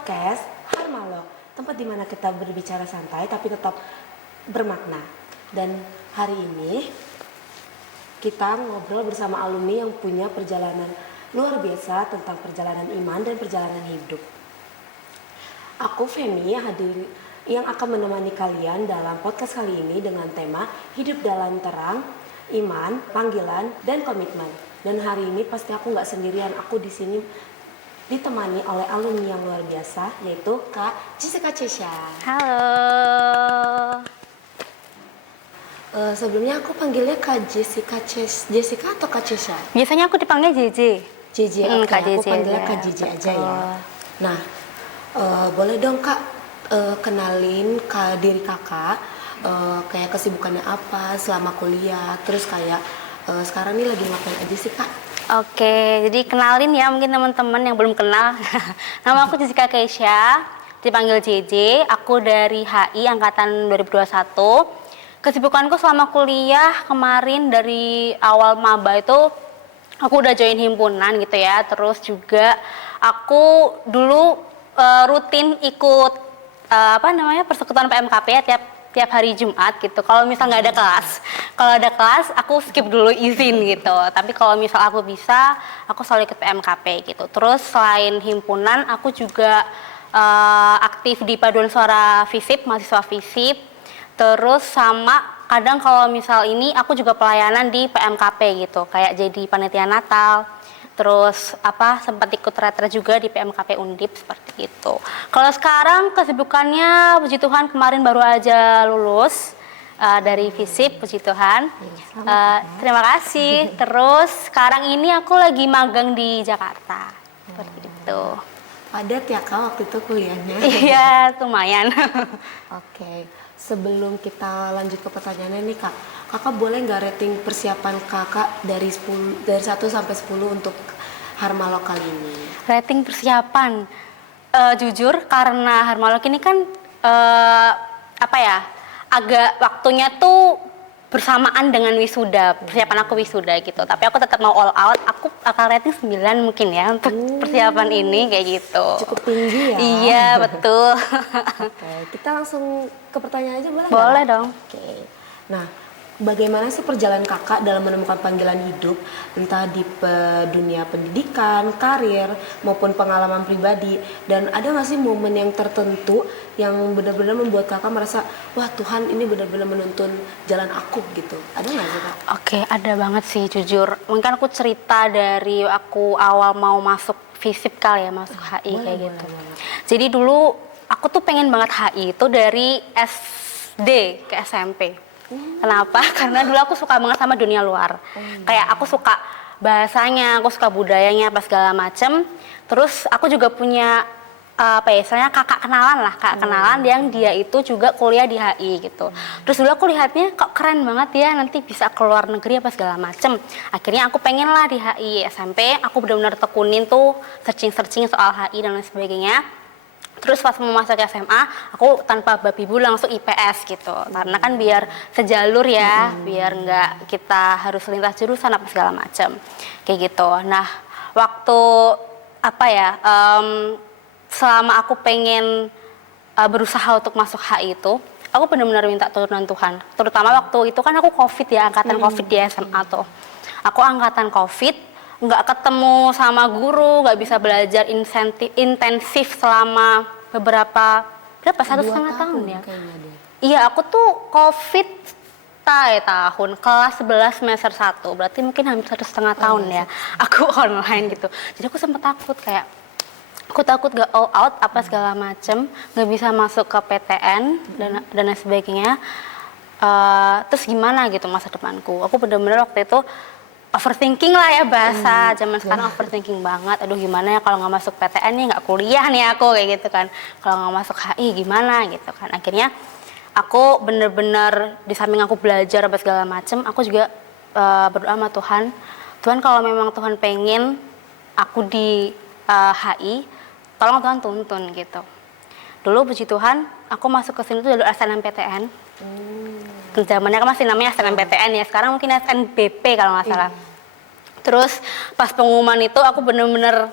podcast Harmalo, tempat di mana kita berbicara santai tapi tetap bermakna. Dan hari ini kita ngobrol bersama alumni yang punya perjalanan luar biasa tentang perjalanan iman dan perjalanan hidup. Aku Femi yang akan menemani kalian dalam podcast kali ini dengan tema hidup dalam terang, iman, panggilan, dan komitmen. Dan hari ini pasti aku nggak sendirian, aku di sini ditemani oleh alumni yang luar biasa, yaitu Kak Jessica Cesha. Halo. Sebelumnya aku panggilnya Kak Jessica atau Kak Cesha? Biasanya aku dipanggil JJ. JJ, oke. Kak Aku JJ panggilnya aja. Kak JJ aja ya. Betul. Nah, boleh dong Kak kenalin ke diri kakak, kayak kesibukannya apa selama kuliah, terus kayak sekarang nih lagi ngapain aja sih Kak? Oke, jadi kenalin ya mungkin teman-teman yang belum kenal. Nama aku Jessica Keisha, dipanggil JJ. Aku dari HI angkatan 2021. Kesibukanku selama kuliah kemarin dari awal maba itu aku udah join himpunan gitu ya. Terus juga aku dulu rutin ikut persekutuan PMKP ya tiap hari Jumat gitu. Kalau misal nggak ada kelas, kalau ada kelas aku skip dulu izin gitu. Tapi kalau misal aku bisa, aku selalu ikut PMKP gitu. Terus selain himpunan, aku juga aktif di paduan suara FISIP, mahasiswa FISIP. Terus sama kadang kalau misal ini aku juga pelayanan di PMKP gitu, kayak jadi panitia Natal. Terus sempat ikut retret juga di PMKP Undip seperti itu. Kalau sekarang kesibukannya puji Tuhan kemarin baru aja lulus dari FISIP, puji Tuhan. Terima kasih. Terus sekarang ini aku lagi magang di Jakarta. Seperti itu. Padat ya Kak waktu itu kuliahnya? Iya, lumayan. Oke, sebelum kita lanjut ke pertanyaannya nih Kak, Kakak boleh nggak rating persiapan Kakak dari 1 sampai 10 untuk Harmalo kali ini? Rating persiapan, jujur karena Harmalok ini kan agak waktunya tuh bersamaan dengan wisuda, persiapan aku wisuda gitu. Tapi aku tetap mau all out, aku akan rating 9 mungkin ya untuk persiapan ini kayak gitu. Cukup tinggi ya? Iya, betul. Oke, kita langsung ke pertanyaan aja boleh? Boleh dong. Oke, nah bagaimana sih perjalanan kakak dalam menemukan panggilan hidup, entah di dunia pendidikan, karir, maupun pengalaman pribadi, dan ada nggak sih momen yang tertentu yang benar-benar membuat kakak merasa, wah Tuhan ini benar-benar menuntun jalan aku gitu, ada nggak sih Kak? Oke, ada banget sih jujur. Mungkin aku cerita dari aku awal mau masuk FISIP kali ya, masuk HI kayak gitu. Jadi dulu aku tuh pengen banget HI itu dari SD ke SMP. Kenapa? Karena dulu aku suka banget sama dunia luar. Kayak aku suka bahasanya, aku suka budayanya, apa segala macem. Terus aku juga punya istilahnya kakak kenalan yang dia itu juga kuliah di HI gitu. Terus dulu aku lihatnya kok keren banget ya, nanti bisa ke luar negeri apa segala macem. Akhirnya aku pengen lah di HI SMP, aku benar-benar tekunin tuh searching soal HI dan lain sebagainya. Terus pas mau masuk SMA, aku tanpa babi bu langsung IPS gitu. Karena kan biar sejalur ya, biar nggak kita harus lintas jurusan apa segala macam. Kayak gitu. Nah, waktu selama aku pengen berusaha untuk masuk HI itu, aku benar-benar minta turunan Tuhan. Terutama waktu itu kan aku COVID ya, angkatan COVID di SMA tuh. Aku angkatan COVID, nggak ketemu sama guru, nggak bisa belajar intensif selama berapa 1,5 tahun ya. Iya, aku tuh COVID tahun kelas 11 semester 1, berarti mungkin hampir 1,5 tahun ya. Aku online gitu. Jadi aku sempat takut kayak aku takut gak all out apa segala macem, nggak bisa masuk ke PTN dan lain sebagainya. Terus gimana gitu masa depanku? Aku benar-benar waktu itu overthinking lah ya bahasa zaman sekarang, overthinking banget. Aduh gimana ya kalau nggak masuk PTN nih, nggak kuliah nih aku kayak gitu kan. Kalau nggak masuk HI gimana gitu kan. Akhirnya aku bener-bener di samping aku belajar apa segala macem, aku juga berdoa sama Tuhan. Tuhan kalau memang Tuhan pengen aku di HI, tolong Tuhan tuntun gitu. Dulu puji Tuhan, aku masuk ke sini tuh jalur SNMPTN. Zamannya kan masih namanya SNMPTN ya, sekarang mungkin SNBP kalau nggak salah. Terus pas pengumuman itu aku bener-bener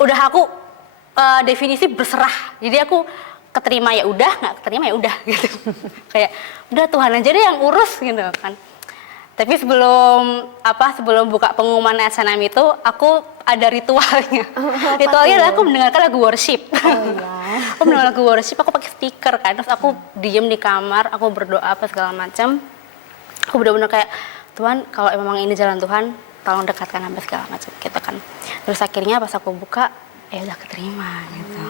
udah aku definisi berserah. Jadi aku keterima ya udah, nggak keterima ya udah gitu. Kayak udah Tuhan aja deh yang urus gitu kan. Tapi sebelum buka pengumuman SNM itu aku ada ritualnya. Ritualnya adalah aku mendengarkan lagu worship. Aku mendengar lagu worship, aku pakai speaker kan. Terus aku diem di kamar, aku berdoa apa segala macam. Aku benar-benar kayak Tuhan, kalau memang ini jalan Tuhan, tolong dekatkan sampai segala macam gitu kan. Terus akhirnya pas aku buka, ya udah keterima gitu.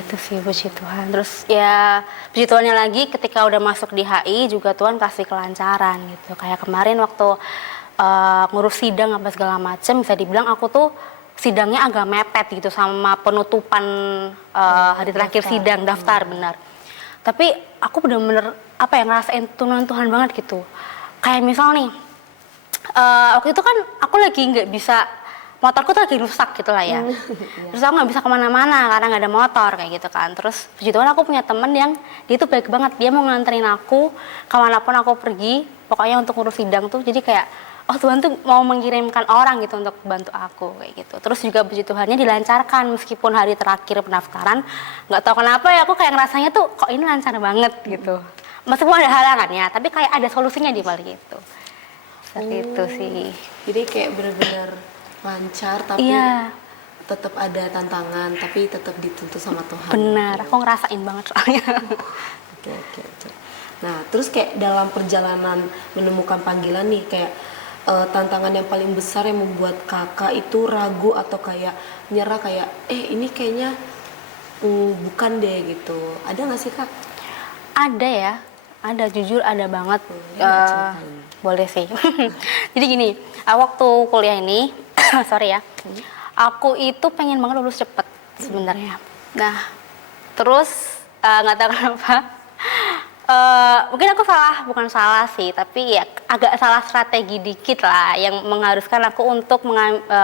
Itu sih puji Tuhan. Terus ya puji Tuhannya lagi ketika udah masuk di HI juga Tuhan kasih kelancaran gitu. Kayak kemarin waktu ngurus sidang apa segala macam, bisa dibilang aku tuh sidangnya agak mepet gitu sama penutupan hari terakhir sidang daftar benar. Tapi aku bener-bener ngerasain turunan Tuhan banget gitu. Kayak misal nih waktu itu kan aku lagi nggak bisa, motorku tuh lagi rusak gitu lah ya. Terus aku nggak bisa kemana-mana karena nggak ada motor kayak gitu kan. Terus puji Tuhan aku punya temen yang dia tuh baik banget, dia mau nganterin aku kemanapun aku pergi, pokoknya untuk ngurus sidang tuh. Jadi kayak oh Tuhan tuh mau mengirimkan orang gitu untuk bantu aku kayak gitu. Terus juga puji Tuhannya dilancarkan meskipun hari terakhir pendaftaran nggak tahu kenapa ya aku kayak ngerasanya tuh kok ini lancar banget gitu. Meskipun ada halangannya, tapi kayak ada solusinya di balik itu. Seperti itu sih. Jadi kayak benar-benar lancar tapi tetap ada tantangan tapi tetap dituntut sama Tuhan. Benar, aku ngerasain banget soalnya. Oke. Nah, terus kayak dalam perjalanan menemukan panggilan nih kayak tantangan yang paling besar yang membuat kakak itu ragu atau kayak nyerah kayak ini kayaknya bukan deh gitu. Ada nggak sih Kak? Ada ya, ada, jujur ada banget. Boleh sih. Jadi gini, waktu kuliah ini, sorry ya, aku itu pengen banget lulus cepet sebenarnya. Nah, terus nggak tahu kenapa, mungkin aku bukan salah sih, tapi ya agak salah strategi dikit lah yang mengharuskan aku untuk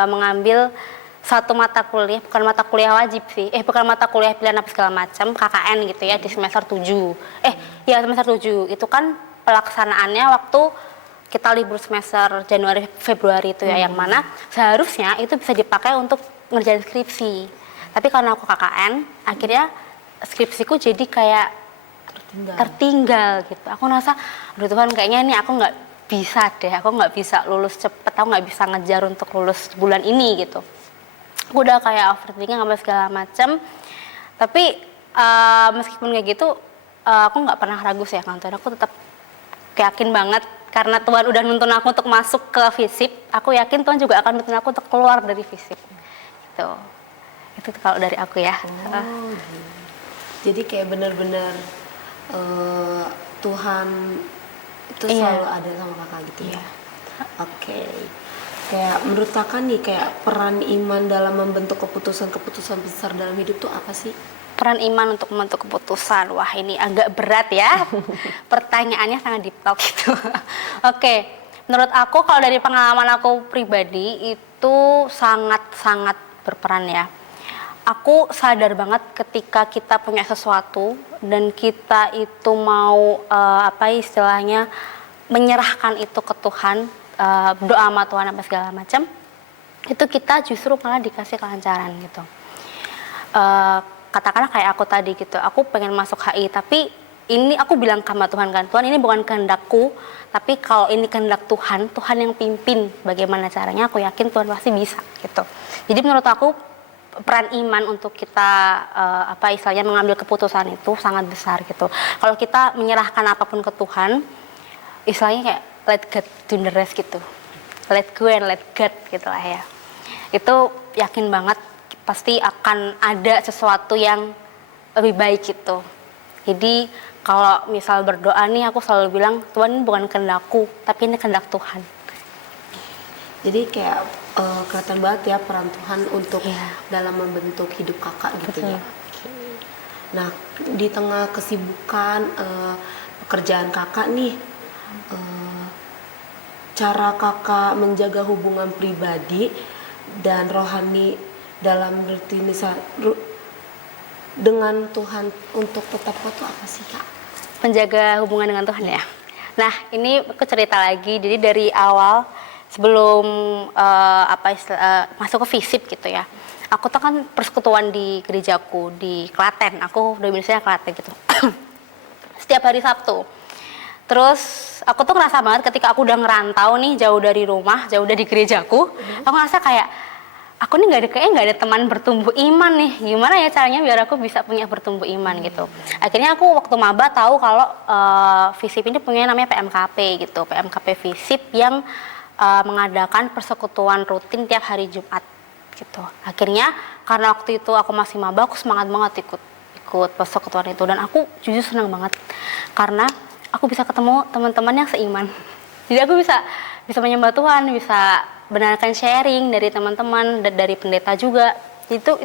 mengambil satu mata kuliah, bukan mata kuliah wajib sih, bukan mata kuliah pilihan apa segala macam, KKN gitu ya di semester 7. Semester 7 itu kan pelaksanaannya waktu kita libur semester Januari Februari itu ya, yang mana seharusnya itu bisa dipakai untuk ngerjain skripsi. Tapi karena aku KKN, akhirnya skripsiku jadi kayak tertinggal gitu. Aku ngerasa, aduh Tuhan kayaknya ini aku nggak bisa deh, aku nggak bisa lulus cepet, aku nggak bisa ngejar untuk lulus bulan ini gitu. Aku udah kayak overthinking apa segala macam. Tapi meskipun kayak gitu, aku nggak pernah ragu sih ya kan Tuhan. Aku tetap yakin banget karena Tuhan udah nuntun aku untuk masuk ke FISIP. Aku yakin Tuhan juga akan nuntun aku untuk keluar dari FISIP. Gitu. Itu kalau dari aku ya. Jadi kayak benar-benar Tuhan itu selalu ada sama kakak gitu ya. Oke. Kayak menurut kakak nih kayak peran iman dalam membentuk keputusan-keputusan besar dalam hidup tuh apa sih? Peran iman untuk membentuk keputusan. Wah, ini agak berat ya. Pertanyaannya sangat deep talk gitu. Oke. Menurut aku kalau dari pengalaman aku pribadi itu sangat-sangat berperan ya. Aku sadar banget ketika kita punya sesuatu dan kita itu mau istilahnya menyerahkan itu ke Tuhan, doa sama Tuhan apa segala macam, itu kita justru malah dikasih kelancaran gitu. Katakanlah kayak aku tadi gitu, aku pengen masuk HI tapi ini aku bilang sama Tuhan kan, Tuhan ini bukan kehendakku, tapi kalau ini kehendak Tuhan, Tuhan yang pimpin bagaimana caranya, aku yakin Tuhan pasti bisa gitu. Jadi menurut aku peran iman untuk kita istilahnya mengambil keputusan itu sangat besar gitu. Kalau kita menyerahkan apapun ke Tuhan, istilahnya kayak let God do the rest gitu, let go and let God gitu lah ya. Itu yakin banget pasti akan ada sesuatu yang lebih baik gitu. Jadi kalau misal berdoa nih, aku selalu bilang Tuhan ini bukan kehendakku, tapi ini kehendak Tuhan. Jadi kayak kelihatan banget ya peran Tuhan untuk dalam membentuk hidup kakak gitu. Betul. Ya. Nah, di tengah kesibukan pekerjaan kakak nih, cara kakak menjaga hubungan pribadi dan rohani dalam rutinitas dengan Tuhan untuk tetap kuat apa sih Kak? Menjaga hubungan dengan Tuhan ya. Nah, ini aku cerita lagi. Jadi dari awal sebelum masuk ke FISIP gitu ya, aku tuh kan persekutuan di gerejaku di Klaten, aku domisilinya Klaten gitu. Setiap hari Sabtu. Terus aku tuh ngerasa banget ketika aku udah ngerantau nih jauh dari rumah, jauh dari gerejaku, aku ngerasa kayak aku nih kayaknya nggak ada teman bertumbuh iman nih. Gimana ya caranya biar aku bisa punya bertumbuh iman gitu. Akhirnya aku waktu maba tahu kalau FISIP ini punya namanya PMKP gitu, PMKP FISIP yang mengadakan persekutuan rutin tiap hari Jumat gitu. Akhirnya karena waktu itu aku masih maba, aku semangat banget ikut persekutuan itu, dan aku jujur senang banget karena aku bisa ketemu teman-teman yang seiman. Jadi aku bisa menyembah Tuhan, bisa benarkan sharing dari teman-teman, dari pendeta juga. Itu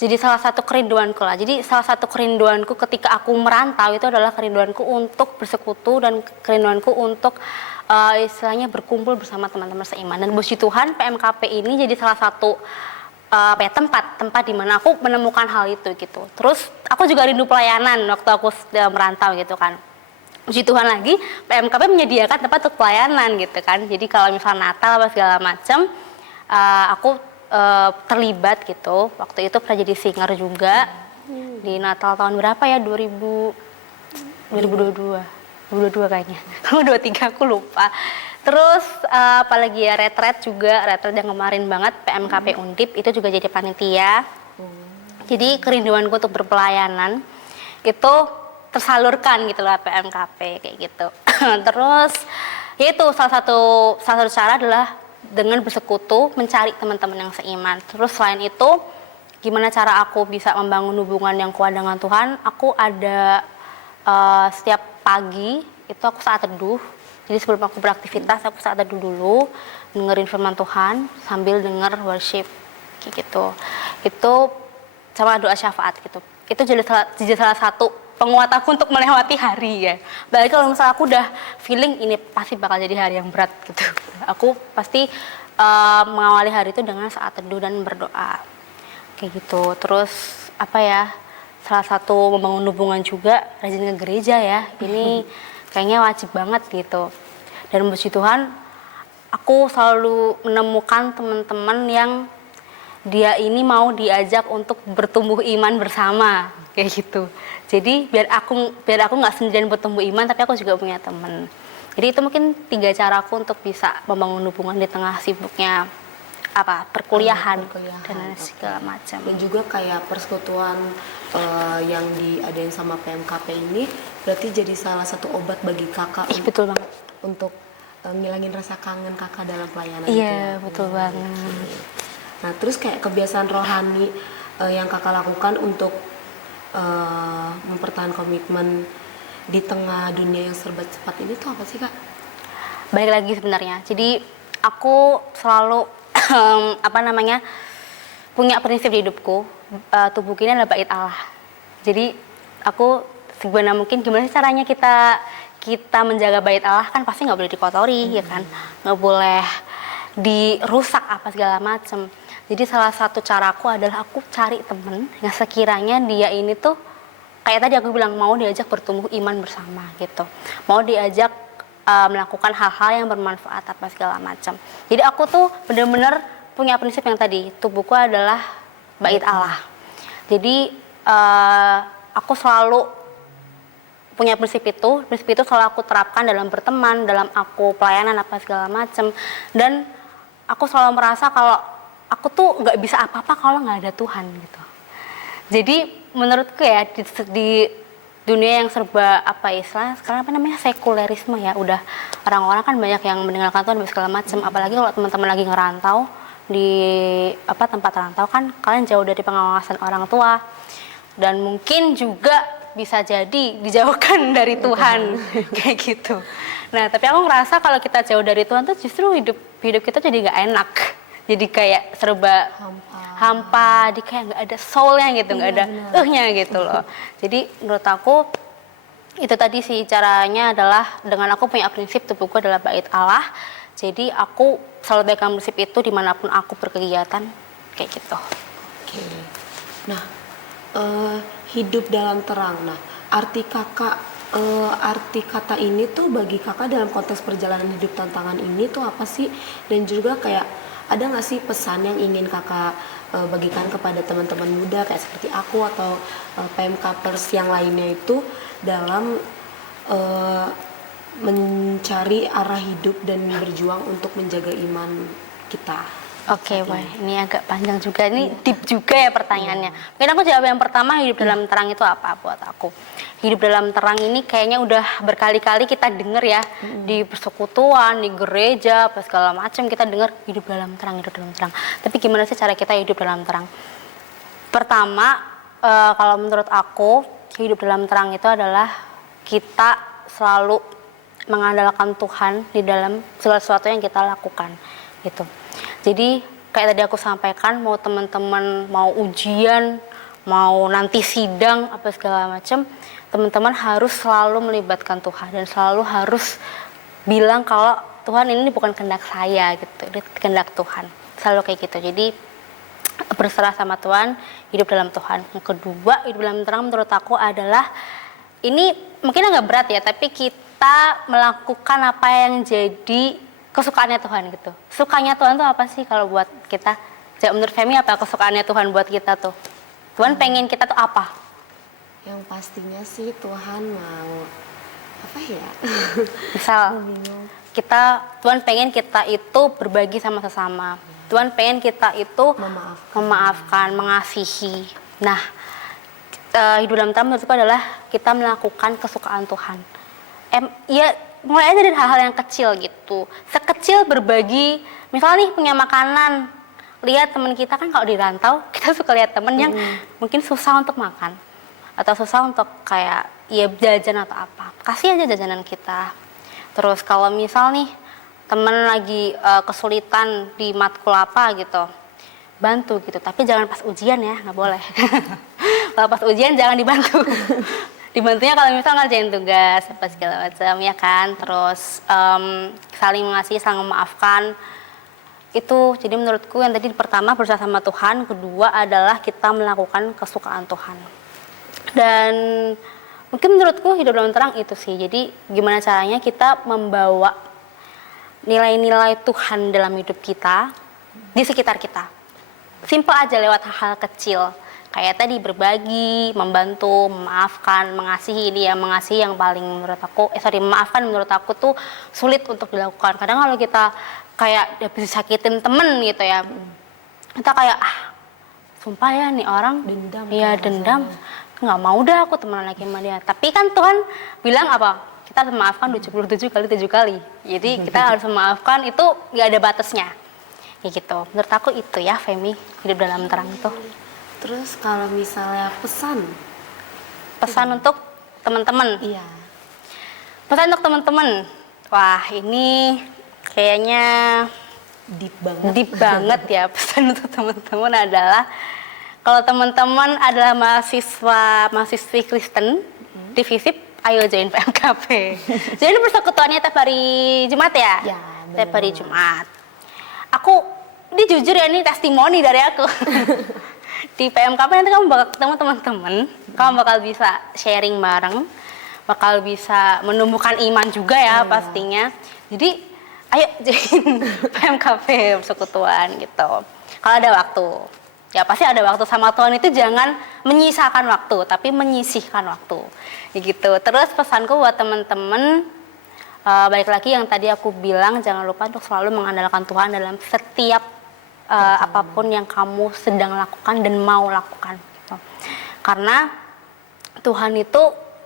jadi salah satu kerinduanku lah. Jadi salah satu kerinduanku ketika aku merantau itu adalah kerinduanku untuk bersekutu dan kerinduanku untuk istilahnya berkumpul bersama teman-teman seiman. Dan puji Tuhan PMKP ini jadi salah satu tempat di mana aku menemukan hal itu gitu. Terus aku juga rindu pelayanan waktu aku merantau gitu kan. Puji Tuhan lagi PMKP menyediakan tempat untuk pelayanan gitu kan. Jadi kalau misalnya Natal apa segala macam, aku terlibat gitu. Waktu itu pernah jadi singer juga di Natal tahun berapa ya, 2022 kayaknya. Kalau 23 aku lupa. Terus apalagi ya, retret yang kemarin banget PMKP Undip itu juga jadi panitia. Jadi kerinduanku untuk berpelayanan itu tersalurkan gitu lah PMKP kayak gitu. Terus ya itu salah satu cara adalah dengan bersekutu, mencari teman-teman yang seiman. Terus selain itu gimana cara aku bisa membangun hubungan yang kuat dengan Tuhan? Aku ada setiap pagi itu aku saat teduh. Jadi sebelum aku beraktivitas aku saat teduh dulu, dengerin firman Tuhan sambil denger worship kayak gitu. Itu sama doa syafaat gitu. Itu jadi salah satu penguat aku untuk melewati hari ya. Balik kalau misalnya aku udah feeling ini pasti bakal jadi hari yang berat gitu, aku pasti mengawali hari itu dengan saat teduh dan berdoa kayak gitu. Terus apa ya, salah satu membangun hubungan juga rajin ke gereja ya. Ini kayaknya wajib banget gitu. Dan puji Tuhan aku selalu menemukan teman-teman yang dia ini mau diajak untuk bertumbuh iman bersama kayak gitu. Jadi biar aku nggak sendirian bertumbuh iman, tapi aku juga punya teman. Jadi itu mungkin 3 caraku untuk bisa membangun hubungan di tengah sibuknya perkuliahan dan segala macam. Dan juga kayak persekutuan yang diadain sama PMKP ini berarti jadi salah satu obat bagi kakak. Betul banget. Untuk ngilangin rasa kangen kakak dalam pelayanan. Iya, betul banget. Nah, terus kayak kebiasaan rohani yang kakak lakukan untuk mempertahankan komitmen di tengah dunia yang serba cepat ini tuh apa sih, Kak? Balik lagi sebenarnya. Jadi aku selalu punya prinsip di hidupku, tubuh ini adalah bait Allah. Jadi aku segimana mungkin gimana caranya kita menjaga bait Allah, kan pasti nggak boleh dikotori ya kan, nggak boleh dirusak apa segala macam. Jadi salah satu caraku adalah aku cari temen yang sekiranya dia ini tuh kayak tadi aku bilang mau diajak bertumbuh iman bersama gitu, mau diajak melakukan hal-hal yang bermanfaat apa segala macam. Jadi aku tuh benar-benar punya prinsip yang tadi, tubuhku adalah bait Allah. Jadi aku selalu punya prinsip itu selalu aku terapkan dalam berteman, dalam aku pelayanan apa segala macam. Dan aku selalu merasa kalau aku tuh nggak bisa apa-apa kalau nggak ada Tuhan gitu. Jadi menurutku ya di dunia yang serba sekarang sekulerisme ya, udah orang-orang kan banyak yang meninggalkan Tuhan dan segala macam. Apalagi kalau teman-teman lagi ngerantau di tempat rantau kan, kalian jauh dari pengawasan orang tua dan mungkin juga bisa jadi dijauhkan dari Tuhan kayak gitu. Nah, tapi aku ngerasa kalau kita jauh dari Tuhan tuh justru hidup kita jadi nggak enak, jadi kayak serba hampa, di kayak nggak ada soulnya gitu, nggak ada gitu loh. Jadi menurut aku itu tadi sih caranya adalah dengan aku punya prinsip tubuhku adalah bait Allah. Jadi aku selalu pegang prinsip itu dimanapun aku berkegiatan kayak gitu. Oke. Nah, hidup dalam terang. Nah, arti kata ini tuh bagi kakak dalam konteks perjalanan hidup tantangan ini tuh apa sih? Dan juga kayak ada nggak sih pesan yang ingin kakak bagikan kepada teman-teman muda kayak seperti aku atau PMKpers yang lainnya itu dalam mencari arah hidup dan berjuang untuk menjaga iman kita? Oke, wah ini agak panjang juga, ini deep juga ya pertanyaannya. Mungkin aku jawab yang pertama, hidup dalam terang itu apa buat aku. Hidup dalam terang ini kayaknya udah berkali-kali kita denger ya, di persekutuan, di gereja, apa segala macam kita denger hidup dalam terang, hidup dalam terang. Tapi gimana sih cara kita hidup dalam terang? Pertama, kalau menurut aku, hidup dalam terang itu adalah kita selalu mengandalkan Tuhan di dalam segala sesuatu yang kita lakukan gitu. Jadi kayak tadi aku sampaikan, mau teman-teman mau ujian, mau nanti sidang apa segala macam, teman-teman harus selalu melibatkan Tuhan dan selalu harus bilang kalau Tuhan ini bukan kehendak saya gitu, ini kehendak Tuhan. Selalu kayak gitu. Jadi berserah sama Tuhan, hidup dalam Tuhan. Yang kedua, hidup dalam terang menurut aku adalah, ini mungkin agak berat ya, tapi kita melakukan apa yang jadi kesukaannya Tuhan gitu. Sukanya Tuhan tuh apa sih kalau buat kita? Jadi menurut Femi apa kesukaannya Tuhan buat kita tuh? Tuhan pengen kita tuh apa? Yang pastinya sih Tuhan mau apa ya? Misal Tuhan pengen kita itu berbagi sama sesama. Tuhan pengen kita itu memaafkan, mengasihi. Nah, hidup dalam terang menurutku adalah kita melakukan kesukaan Tuhan. Ya mulai aja dari hal-hal yang kecil gitu. Sekecil berbagi, misalnya nih punya makanan, lihat teman kita kan kalau di rantau, kita suka lihat teman yang mungkin susah untuk makan atau susah untuk kayak ya jajan atau apa. Kasih aja jajanan kita. Terus kalau misal nih teman lagi kesulitan di matkul apa gitu, bantu gitu. Tapi jangan pas ujian ya, nggak boleh. Kalau pas ujian jangan dibantu. Dibantunya kalau misal ngerjain tugas apa segala macam ya kan. Terus saling mengasihi, saling memaafkan. Itu jadi menurutku yang tadi pertama bersama sama Tuhan, kedua adalah kita melakukan kesukaan Tuhan. Dan mungkin menurutku hidup dalam terang itu sih. Jadi gimana caranya kita membawa nilai-nilai Tuhan dalam hidup kita di sekitar kita. Simpel aja lewat hal-hal kecil. Kayak tadi berbagi, membantu, memaafkan, mengasihi. Ini ya, mengasihi yang paling menurut aku, memaafkan menurut aku tuh sulit untuk dilakukan. Kadang kalau kita kayak habis sakitin temen gitu ya, kita kayak sumpah ya nih orang dendam, nggak mau dah aku temenan lagi sama dia. Tapi kan Tuhan bilang apa? Kita memaafkan 77 kali 7 kali. Jadi kita harus memaafkan, itu nggak ada batasnya. Ya gitu. Menurut aku itu ya, Femi, hidup dalam terang itu. Terus kalau misalnya pesan untuk teman-teman. Iya. Pesan untuk teman-teman. Wah, ini kayaknya deep banget ya. Pesan untuk teman-teman adalah, kalau teman-teman adalah mahasiswi Kristen di FISIP, ayo join PMKP. Jadi persekutuannya tiap hari Jumat ya? Ya, tiap hari Jumat. Ini jujur ya, ini testimoni dari aku. Di PMKP nanti kamu bakal ketemu teman-teman, kamu bakal bisa sharing bareng, bakal bisa menumbuhkan iman juga ya pastinya. Jadi ayo join PMKP persekutuan gitu. Kalau ada waktu, ya pasti ada waktu sama Tuhan itu, jangan menyisakan waktu, tapi menyisihkan waktu. Ya gitu. Terus pesanku buat teman-teman, balik lagi yang tadi aku bilang, jangan lupa untuk selalu mengandalkan Tuhan dalam setiap apapun yang kamu sedang lakukan dan mau lakukan gitu. Karena Tuhan itu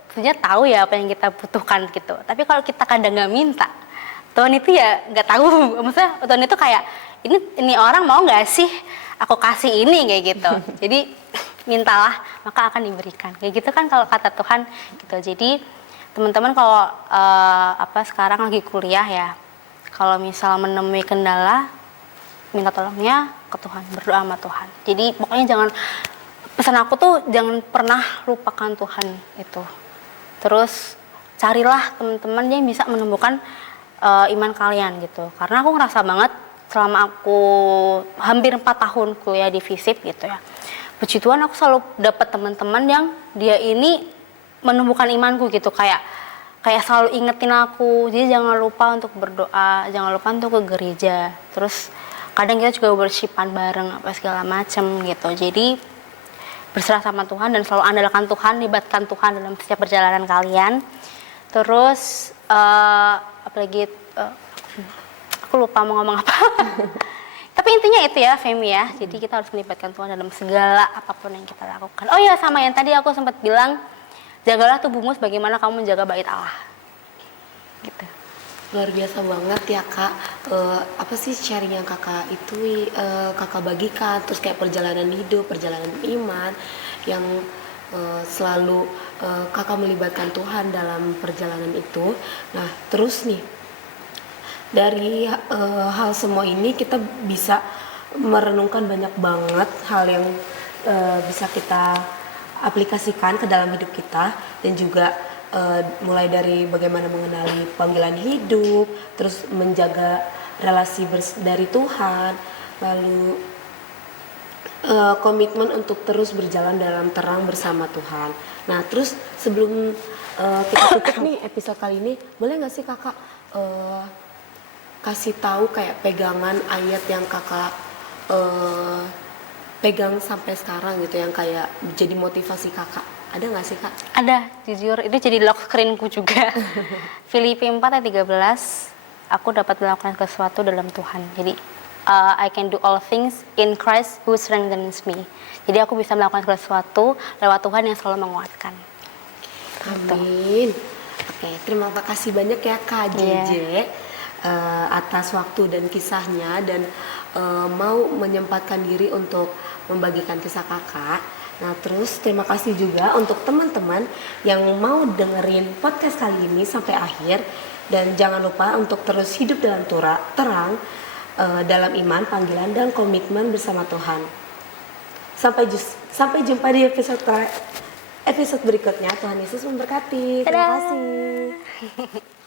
sebenarnya tahu ya apa yang kita butuhkan gitu. Tapi kalau kita kadang nggak minta, Tuhan itu ya nggak tahu. Maksudnya Tuhan itu kayak ini orang mau nggak sih aku kasih ini kayak gitu. Jadi mintalah maka akan diberikan. Kayak gitu kan kalau kata Tuhan gitu. Jadi teman-teman kalau sekarang lagi kuliah ya, kalau misal menemui kendala, minta tolongnya ke Tuhan, berdoa sama Tuhan. Jadi pokoknya pesan aku tuh jangan pernah lupakan Tuhan itu. Terus carilah teman-teman yang bisa menumbuhkan iman kalian gitu. Karena aku ngerasa banget selama aku hampir 4 tahun kuliah di FISIP gitu ya. Puji Tuhan aku selalu dapat teman-teman yang dia ini menumbuhkan imanku gitu, kayak selalu ingetin aku. Jadi jangan lupa untuk berdoa, jangan lupa untuk ke gereja. Terus kadang kita juga worshipan bareng apa segala macem gitu. Jadi berserah sama Tuhan dan selalu andalkan Tuhan, libatkan Tuhan dalam setiap perjalanan kalian. Terus apalagi aku lupa mau ngomong apa. Tapi intinya itu ya Femi ya. Jadi kita harus melibatkan Tuhan dalam segala apapun yang kita lakukan. Oh iya, sama yang tadi aku sempat bilang, jagalah tubuhmu sebagaimana kamu menjaga bait Allah. Gitu. Luar biasa banget ya Kak. Apa sih sharing yang Kakak itu Kakak bagikan, terus kayak perjalanan hidup, perjalanan iman yang selalu Kakak melibatkan Tuhan dalam perjalanan itu. Nah, terus nih dari hal semua ini kita bisa merenungkan banyak banget hal yang bisa kita aplikasikan ke dalam hidup kita, dan juga mulai dari bagaimana mengenali panggilan hidup, terus menjaga relasi dari Tuhan, lalu komitmen untuk terus berjalan dalam terang bersama Tuhan. Nah, terus sebelum kita tutup nih episode kali ini, boleh nggak sih Kakak kasih tahu kayak pegangan ayat yang Kakak pegang sampai sekarang gitu, yang kayak jadi motivasi Kakak? Ada nggak sih Kak? Ada, jujur itu jadi lock screenku juga. Filipi 4 ayat 13, aku dapat melakukan sesuatu dalam Tuhan. Jadi I can do all things in Christ who strengthens me. Jadi aku bisa melakukan sesuatu lewat Tuhan yang selalu menguatkan. Amin. Oke, terima kasih banyak ya Kak JJ atas waktu dan kisahnya, dan mau menyempatkan diri untuk membagikan kisah Kakak. Nah, terus terima kasih juga untuk teman-teman yang mau dengerin podcast kali ini sampai akhir, dan jangan lupa untuk terus hidup dalam terang dalam iman, panggilan, dan komitmen bersama Tuhan. Sampai jumpa di episode berikutnya. Tuhan Yesus memberkati. Terima kasih.